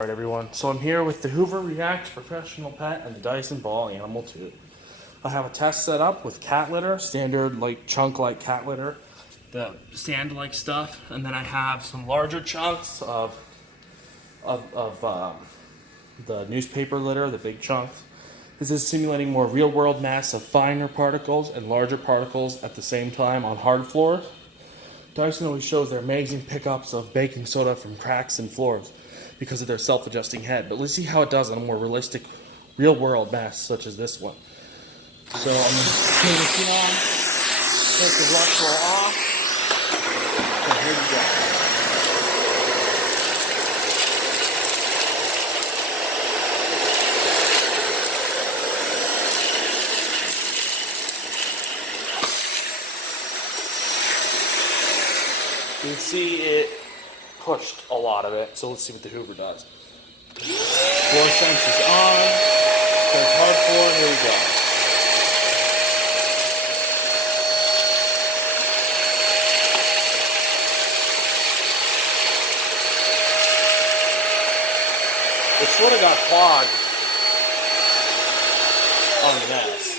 Alright everyone, so I'm here with the Hoover React Professional Pet and the Dyson Ball Animal 2. I have a test set up with cat litter, standard chunk-like cat litter, the sand-like stuff, and then I have some larger chunks of the newspaper litter, the big chunks. This is simulating more real-world mass of finer particles and larger particles at the same time on hard floors. Dyson always shows their amazing pickups of baking soda from cracks in floors because of their self-adjusting head. But let's see how it does on a more realistic, real-world mess such as this one. So I'm going to turn this on, take the brush roll off, and here we go. You can see it pushed a lot of it, so let's see what the Hoover does. Floor sense is on, says hard floor, here we go. It sort of got clogged on the mess.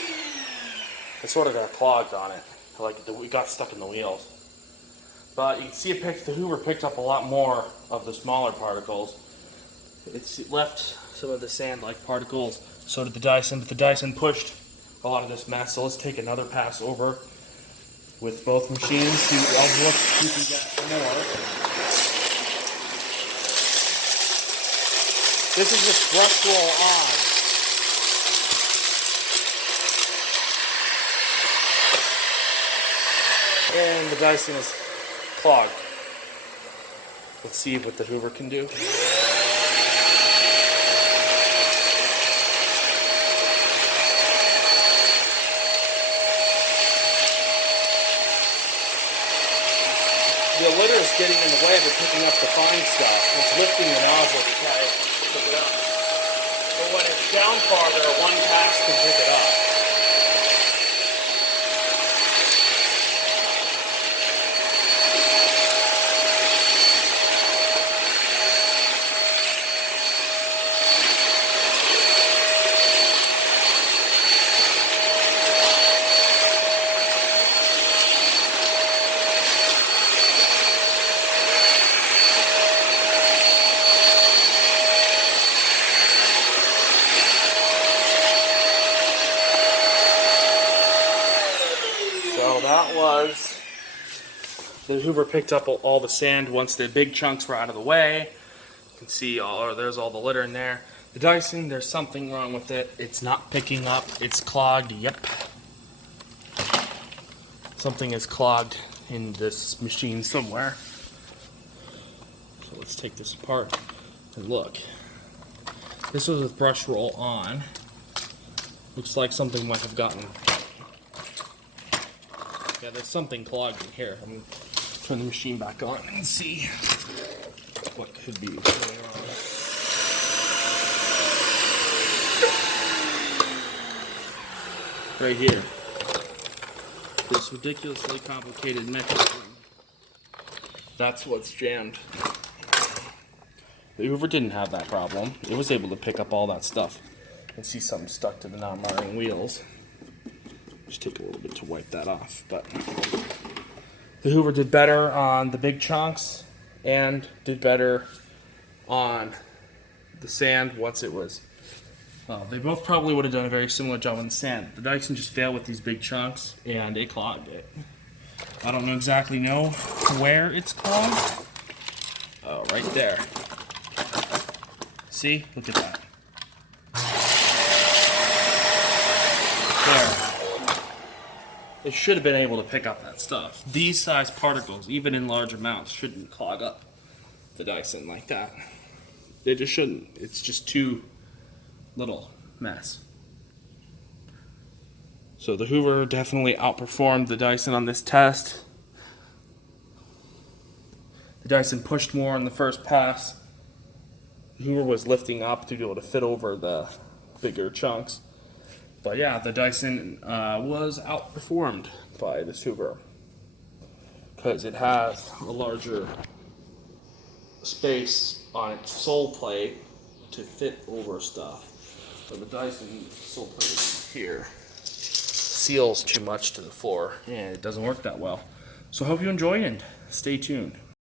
It sort of got clogged on it, like it got stuck in the wheels. But you can see the Hoover picked up a lot more of the smaller particles. It left some of the sand-like particles. So did the Dyson, but the Dyson pushed a lot of this mess. So let's take another pass over with both machines. I'll look if we can get more. This is just brush roll on. And the Dyson is clogged. Let's see what the Hoover can do. The litter is getting in the way of it picking up the fine stuff. It's lifting the nozzle to try to pick it up. But when it's down farther, one pass can pick it up. So that was, the Hoover picked up all the sand once the big chunks were out of the way. You can see there's all the litter in there. The Dyson, there's something wrong with it. It's not picking up, it's clogged, yep. Something is clogged in this machine somewhere. So let's take this apart and look. This was with brush roll on. Looks like something might have gotten. Yeah, there's something clogged in here. I'm going to turn the machine back on and see what could be going on. Right here. This ridiculously complicated mechanism. That's what's jammed. The Hoover didn't have that problem. It was able to pick up all that stuff. You can see something stuck to the non-marring wheels. Just take a little bit to wipe that off, but the Hoover did better on the big chunks and did better on the sand once it was. Well, they both probably would have done a very similar job on the sand. The Dyson just failed with these big chunks and it clogged it. I don't exactly know where it's clogged. Oh, right there. See? Look at that. There. It should have been able to pick up that stuff. These size particles, even in large amounts, shouldn't clog up the Dyson like that. They just shouldn't. It's just too little mess. So the Hoover definitely outperformed the Dyson on this test. The Dyson pushed more on the first pass. The Hoover was lifting up to be able to fit over the bigger chunks. But yeah, the Dyson was outperformed by this Hoover because it has a larger space on its sole plate to fit over stuff. But the Dyson still put it here. Seals too much to the floor, and it doesn't work that well. So I hope you enjoy and stay tuned.